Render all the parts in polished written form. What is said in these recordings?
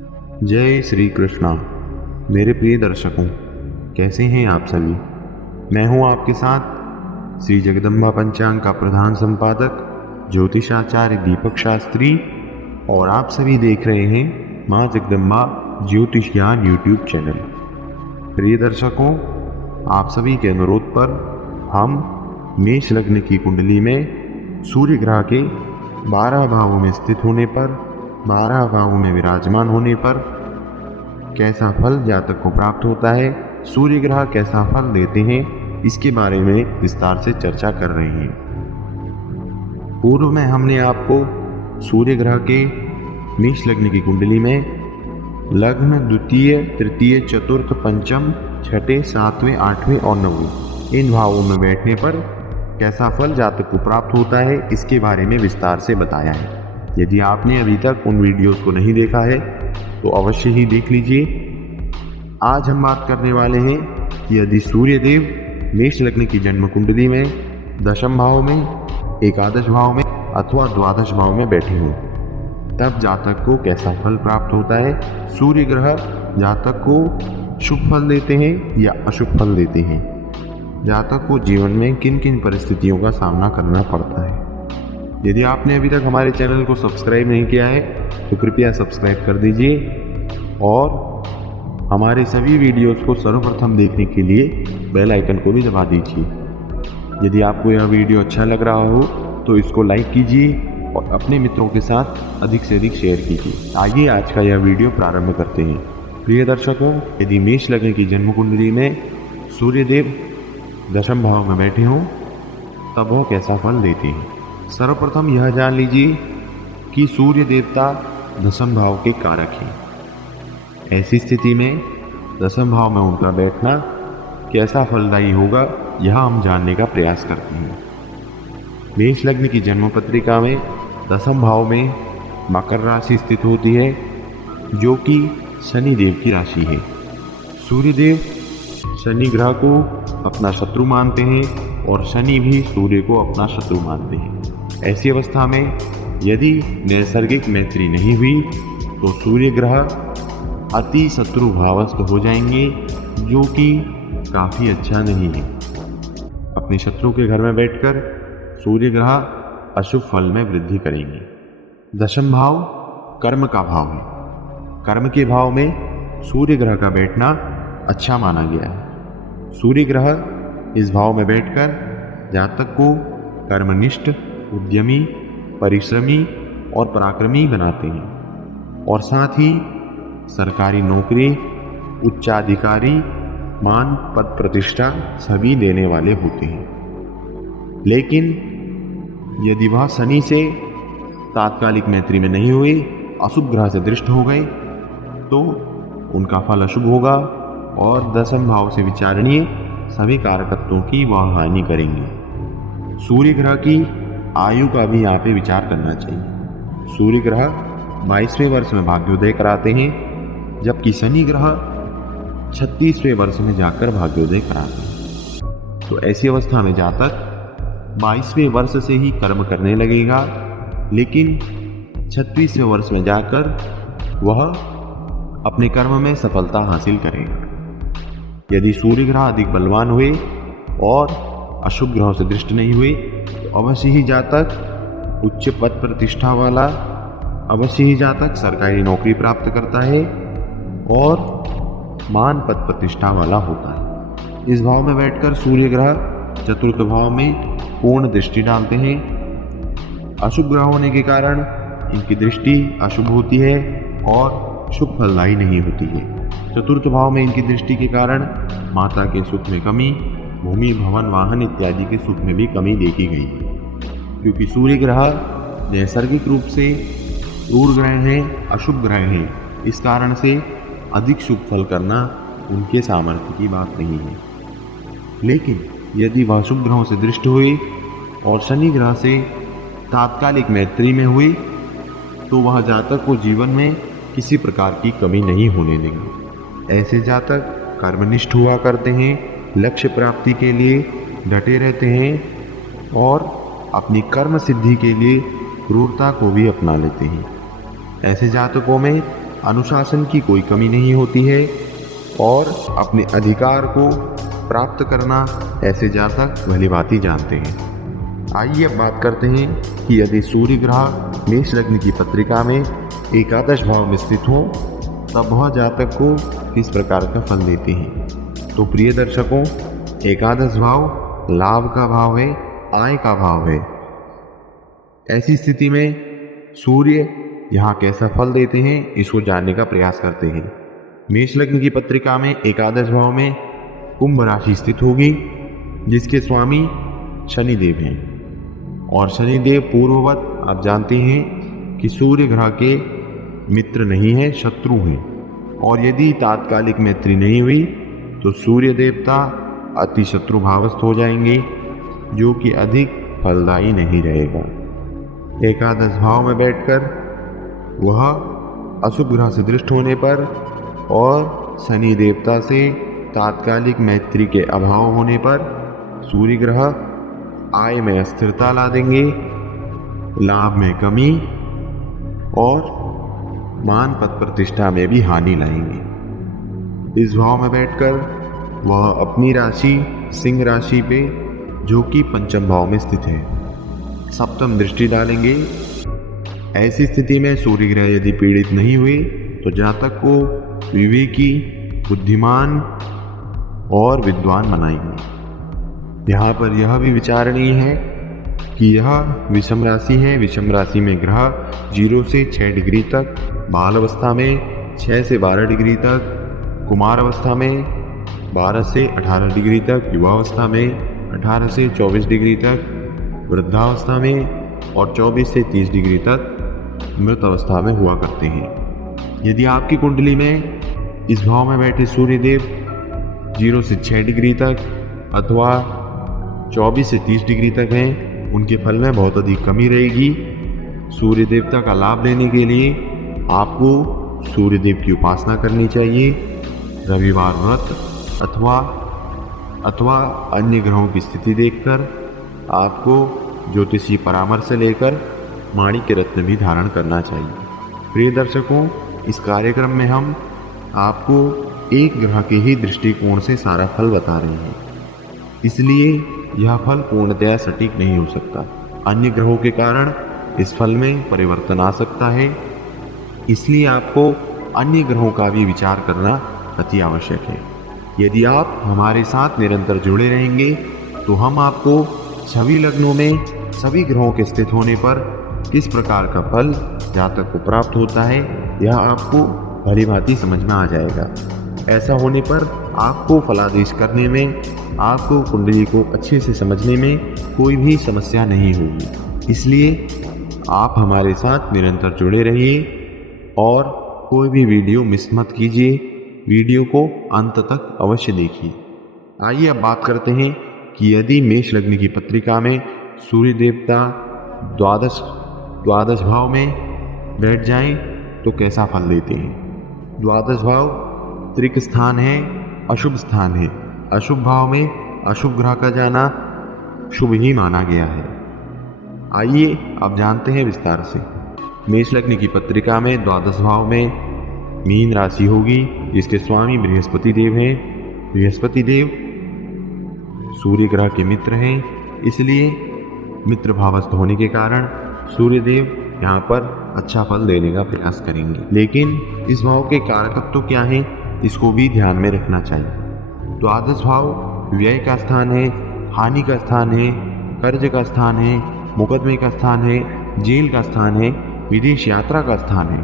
जय श्री कृष्णा। मेरे प्रिय दर्शकों, कैसे हैं आप सभी। मैं हूं आपके साथ श्री जगदम्बा पंचांग का प्रधान संपादक ज्योतिषाचार्य दीपक शास्त्री, और आप सभी देख रहे हैं माँ जगदम्बा ज्योतिष ज्ञान यूट्यूब चैनल। प्रिय दर्शकों, आप सभी के अनुरोध पर हम मेष लग्न की कुंडली में सूर्य ग्रह के 12 भावों में स्थित होने पर, 12 भावों में विराजमान होने पर कैसा फल जातक को प्राप्त होता है, सूर्य ग्रह कैसा फल देते हैं, इसके बारे में विस्तार से चर्चा कर रहे हैं। पूर्व में हमने आपको सूर्य ग्रह के मेष लग्न की कुंडली में लग्न, द्वितीय, तृतीय, चतुर्थ, पंचम, छठे, सातवें, आठवें और नौवें इन भावों में बैठने पर कैसा फल जातक को प्राप्त होता है, इसके बारे में विस्तार से बताया है। यदि आपने अभी तक उन वीडियोस को नहीं देखा है तो अवश्य ही देख लीजिए। आज हम बात करने वाले हैं कि यदि सूर्यदेव मेष लग्न की जन्म कुंडली में दशम भाव में, एकादश भाव में अथवा द्वादश भाव में बैठे हों, तब जातक को कैसा फल प्राप्त होता है। सूर्य ग्रह जातक को शुभ फल देते हैं या अशुभ फल देते हैं, जातक को जीवन में किन किन परिस्थितियों का सामना करना पड़ता है। यदि आपने अभी तक हमारे चैनल को सब्सक्राइब नहीं किया है तो कृपया सब्सक्राइब कर दीजिए, और हमारे सभी वीडियोस को सर्वप्रथम देखने के लिए बेल आइकन को भी दबा दीजिए। यदि आपको यह वीडियो अच्छा लग रहा हो तो इसको लाइक कीजिए और अपने मित्रों के साथ अधिक से अधिक शेयर कीजिए। आइए आज का यह वीडियो प्रारंभ करते हैं। प्रिय दर्शकों, यदि मेष लग्न की जन्म कुंडली में सूर्यदेव दशम भाव में बैठे हों तब वह कैसा फल देते हैं। सर्वप्रथम यह जान लीजिए कि सूर्य देवता दशम भाव के कारक हैं। ऐसी स्थिति में दशम भाव में उनका बैठना कैसा फलदायी होगा, यह हम जानने का प्रयास करते हैं। मेष लग्न की जन्म पत्रिका में दशम भाव में मकर राशि स्थित होती है, जो कि शनि देव की राशि है। सूर्यदेव शनि ग्रह को अपना शत्रु मानते हैं और शनि भी सूर्य को अपना शत्रु मानते हैं। ऐसी अवस्था में यदि नैसर्गिक मैत्री नहीं हुई तो सूर्य ग्रह अति शत्रु भावस्थ हो जाएंगे, जो कि काफ़ी अच्छा नहीं है। अपने शत्रु के घर में बैठकर सूर्य ग्रह अशुभ फल में वृद्धि करेंगे। दशम भाव कर्म का भाव है। कर्म के भाव में सूर्य ग्रह का बैठना अच्छा माना गया है। सूर्य ग्रह इस भाव में बैठकर जातक को कर्मनिष्ठ, उद्यमी, परिश्रमी और पराक्रमी बनाते हैं, और साथ ही सरकारी नौकरी, उच्चाधिकारी, मान, पद, प्रतिष्ठा सभी देने वाले होते हैं। लेकिन यदि वह शनि से तात्कालिक मैत्री में नहीं हुए, अशुभ ग्रह से दृष्ट हो गए, तो उनका फल अशुभ होगा और दशम भाव से विचारणीय सभी कारकत्वों की वह हानि करेंगे। सूर्य ग्रह की आयु का भी यहाँ पे विचार करना चाहिए। सूर्य ग्रह 22वें वर्ष में भाग्योदय कराते हैं, जबकि शनि ग्रह 36वें वर्ष में जाकर भाग्योदय कराते हैं। तो ऐसी अवस्था में जातक 22वें वर्ष से ही कर्म करने लगेगा, लेकिन 36वें वर्ष में जाकर वह अपने कर्म में सफलता हासिल करेगा। यदि सूर्य ग्रह अधिक बलवान हुए और अशुभ ग्रहों से दृष्ट नहीं हुए तो अवश्य ही जातक उच्च पद प्रतिष्ठा वाला, अवश्य ही जातक सरकारी नौकरी प्राप्त करता है और मान पद प्रतिष्ठा वाला होता है। इस भाव में बैठकर सूर्य ग्रह चतुर्थ भाव में पूर्ण दृष्टि डालते हैं। अशुभ ग्रह होने के कारण इनकी दृष्टि अशुभ होती है और शुभ फलदायी नहीं होती है। चतुर्थ भाव में इनकी दृष्टि के कारण माता के सुख में कमी, भूमि, भवन, वाहन इत्यादि के सुख में भी कमी देखी गई है, क्योंकि सूर्य ग्रह नैसर्गिक रूप से क्रूर ग्रह हैं, अशुभ ग्रह हैं। इस कारण से अधिक शुभ फल करना उनके सामर्थ्य की बात नहीं है। लेकिन यदि वह शुभ ग्रहों से दृष्ट हुए और शनि ग्रह से तात्कालिक मैत्री में हुए तो वह जातक को जीवन में किसी प्रकार की कमी नहीं होने देंगे। ऐसे जातक कर्मनिष्ठ हुआ करते हैं, लक्ष्य प्राप्ति के लिए डटे रहते हैं और अपनी कर्म सिद्धि के लिए क्रूरता को भी अपना लेते हैं। ऐसे जातकों में अनुशासन की कोई कमी नहीं होती है और अपने अधिकार को प्राप्त करना ऐसे जातक भलीभांति जानते हैं। आइए अब बात करते हैं कि यदि सूर्य ग्रह मेष लग्न की पत्रिका में एकादश भाव में स्थित हो तब वह जातक को किस प्रकार का फल देते हैं। तो प्रिय दर्शकों, एकादश भाव लाभ का भाव है, आय का भाव है। ऐसी स्थिति में सूर्य यहाँ कैसा फल देते हैं इसको जानने का प्रयास करते हैं। मेष लग्न की पत्रिका में एकादश भाव में कुंभ राशि स्थित होगी, जिसके स्वामी शनिदेव हैं। और शनिदेव पूर्ववत आप जानते हैं कि सूर्य ग्रह के मित्र नहीं है, शत्रु हैं। और यदि तात्कालिक मैत्री नहीं हुई तो सूर्य देवता अति शत्रु भावस्थ हो जाएंगे, जो कि अधिक फलदायी नहीं रहेगा। एकादश भाव में बैठकर वह अशुभ ग्रह से दृष्ट होने पर और शनि देवता से तात्कालिक मैत्री के अभाव होने पर सूर्य ग्रह आय में अस्थिरता ला देंगे, लाभ में कमी और मान पद प्रतिष्ठा में भी हानि लाएंगे। इस भाव में बैठकर वह अपनी राशि सिंह राशि पे, जो कि पंचम भाव में स्थित है, सप्तम दृष्टि डालेंगे। ऐसी स्थिति में सूर्य ग्रह यदि पीड़ित नहीं हुए तो जातक को विवेकी, बुद्धिमान और विद्वान बनाएंगे। यहाँ पर यह भी विचारणीय है कि यह विषम राशि है। विषम राशि में ग्रह 0 से 6 डिग्री तक, बाल अवस्था में 6 से 12 डिग्री तक, कुमार अवस्था में 12 से 18 डिग्री तक, युवावस्था में 18 से 24 डिग्री तक, वृद्धावस्था में और 24 से 30 डिग्री तक मृत अवस्था में हुआ करते हैं। यदि आपकी कुंडली में इस भाव में बैठे सूर्यदेव 0 से 6 डिग्री तक अथवा 24 से 30 डिग्री तक हैं, उनके फल में बहुत अधिक कमी रहेगी। सूर्य देवता का लाभ लेने के लिए आपको सूर्य देव की उपासना करनी चाहिए। रविवार व्रत अथवा अन्य ग्रहों की स्थिति देखकर आपको ज्योतिषीय परामर्श लेकर माणिक्य रत्न भी धारण करना चाहिए। प्रिय दर्शकों, इस कार्यक्रम में हम आपको एक ग्रह के ही दृष्टिकोण से सारा फल बता रहे हैं, इसलिए यह फल पूर्णतया सटीक नहीं हो सकता। अन्य ग्रहों के कारण इस फल में परिवर्तन आ सकता है, इसलिए आपको अन्य ग्रहों का भी विचार करना अति आवश्यक है। यदि आप हमारे साथ निरंतर जुड़े रहेंगे तो हम आपको सभी लग्नों में सभी ग्रहों के स्थित होने पर किस प्रकार का फल जातक को प्राप्त होता है यह आपको भली भांति समझ में आ जाएगा। ऐसा होने पर आपको फलादेश करने में, आपको कुंडली को अच्छे से समझने में कोई भी समस्या नहीं होगी। इसलिए आप हमारे साथ निरंतर जुड़े रहिए और कोई भी वीडियो मिस मत कीजिए। वीडियो को अंत तक अवश्य देखिए। आइए अब बात करते हैं कि यदि मेष लग्न की पत्रिका में सूर्य देवता द्वादश भाव में बैठ जाएं तो कैसा फल देते हैं। द्वादश भाव त्रिक स्थान है, अशुभ स्थान है। अशुभ भाव में अशुभ ग्रह का जाना शुभ ही माना गया है। आइए अब जानते हैं विस्तार से। मेष लग्न की पत्रिका में द्वादश भाव में मीन राशि होगी, जिसके स्वामी बृहस्पति देव हैं। बृहस्पति देव सूर्य ग्रह के मित्र हैं, इसलिए मित्र भावस्थ होने के कारण सूर्य देव यहाँ पर अच्छा फल देने का प्रयास करेंगे। लेकिन इस भाव के कारकत्व क्या हैं, इसको भी ध्यान में रखना चाहिए। द्वादश भाव व्यय का स्थान है, हानि का स्थान है, कर्ज का स्थान है, मुकदमे का स्थान है, जेल का स्थान है, विदेश यात्रा का स्थान है,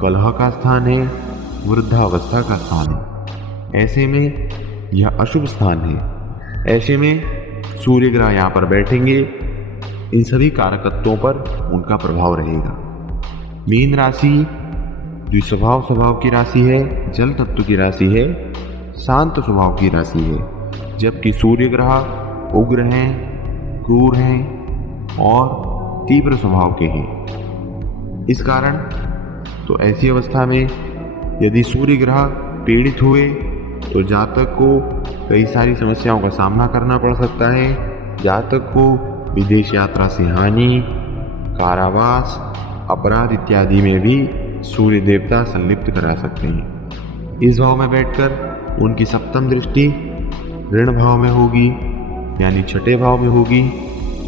कलह का स्थान है, वृद्धावस्था का स्थान है। ऐसे में यह अशुभ स्थान है। ऐसे में सूर्य ग्रह यहाँ पर बैठेंगे, इन सभी कारकत्वों पर उनका प्रभाव रहेगा। मीन राशि जो स्वभाव की राशि है, जल तत्व की राशि है, शांत स्वभाव की राशि है, जबकि सूर्य ग्रह उग्र हैं, क्रूर हैं और तीव्र स्वभाव के हैं। इस कारण तो ऐसी अवस्था में यदि सूर्य ग्रह पीड़ित हुए तो जातक को कई सारी समस्याओं का सामना करना पड़ सकता है। जातक को विदेश यात्रा से हानि, कारावास, अपराध इत्यादि में भी सूर्य देवता संलिप्त करा सकते हैं। इस भाव में बैठकर उनकी सप्तम दृष्टि ऋण भाव में होगी, यानी छठे भाव में होगी।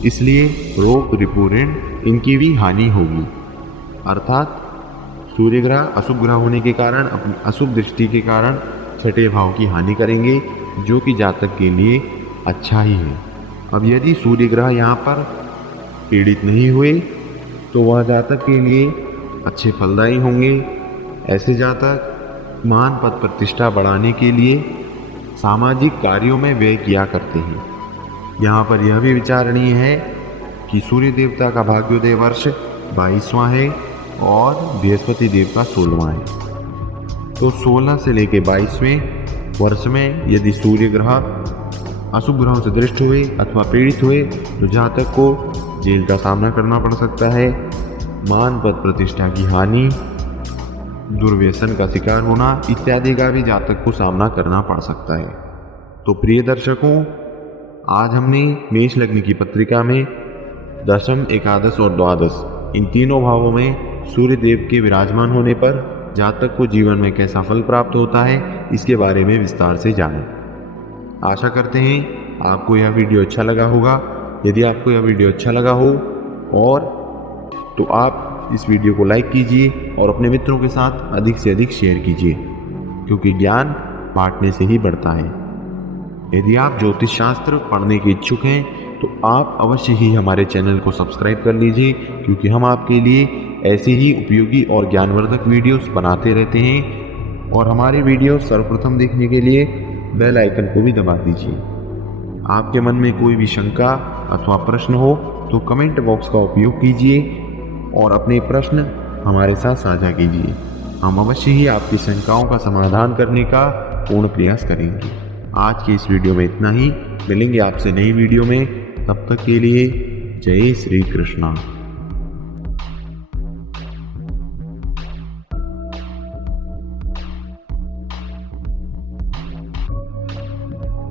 इसलिए रोग रिपु ऋण इनकी भी हानि होगी। अर्थात सूर्य ग्रह अशुभ ग्रह होने के कारण अपनी अशुभ दृष्टि के कारण छठे भाव की हानि करेंगे, जो कि जातक के लिए अच्छा ही है। अब यदि सूर्य ग्रह यहाँ पर पीड़ित नहीं हुए तो वह जातक के लिए अच्छे फलदायी होंगे। ऐसे जातक मान पद प्रतिष्ठा बढ़ाने के लिए सामाजिक कार्यों में व्यय किया करते हैं। यहाँ पर यह भी विचारणीय है कि सूर्य देवता का भाग्योदय वर्ष 22वां है और बृहस्पति देव का 16वां है। तो 16 से लेकर 22वें वर्ष में यदि सूर्य ग्रह अशुभ ग्रहों से दृष्ट हुए अथवा पीड़ित हुए तो जातक को जेल का सामना करना पड़ सकता है, मान पद प्रतिष्ठा की हानि, दुर्व्यसन का शिकार होना इत्यादि का भी जातक को सामना करना पड़ सकता है। तो प्रिय दर्शकों, आज हमने मेष लग्न की पत्रिका में दशम, एकादश और द्वादश इन तीनों भावों में सूर्य देव के विराजमान होने पर जातक को जीवन में कैसा फल प्राप्त होता है इसके बारे में विस्तार से जाना। आशा करते हैं आपको यह वीडियो अच्छा लगा होगा। यदि आपको यह वीडियो अच्छा लगा हो तो आप इस वीडियो को लाइक कीजिए और अपने मित्रों के साथ अधिक से अधिक शेयर कीजिए, क्योंकि ज्ञान बांटने से ही बढ़ता है। यदि आप ज्योतिष शास्त्र पढ़ने के इच्छुक हैं तो आप अवश्य ही हमारे चैनल को सब्सक्राइब कर लीजिए, क्योंकि हम आपके लिए ऐसे ही उपयोगी और ज्ञानवर्धक वीडियोस बनाते रहते हैं। और हमारे वीडियो सर्वप्रथम देखने के लिए बेल आइकन को भी दबा दीजिए। आपके मन में कोई भी शंका अथवा प्रश्न हो तो कमेंट बॉक्स का उपयोग कीजिए और अपने प्रश्न हमारे साथ साझा कीजिए। हम अवश्य ही आपकी शंकाओं का समाधान करने का पूर्ण प्रयास करेंगे। आज की इस वीडियो में इतना ही। मिलेंगे आपसे नई वीडियो में, तब तक के लिए जय श्री कृष्णा।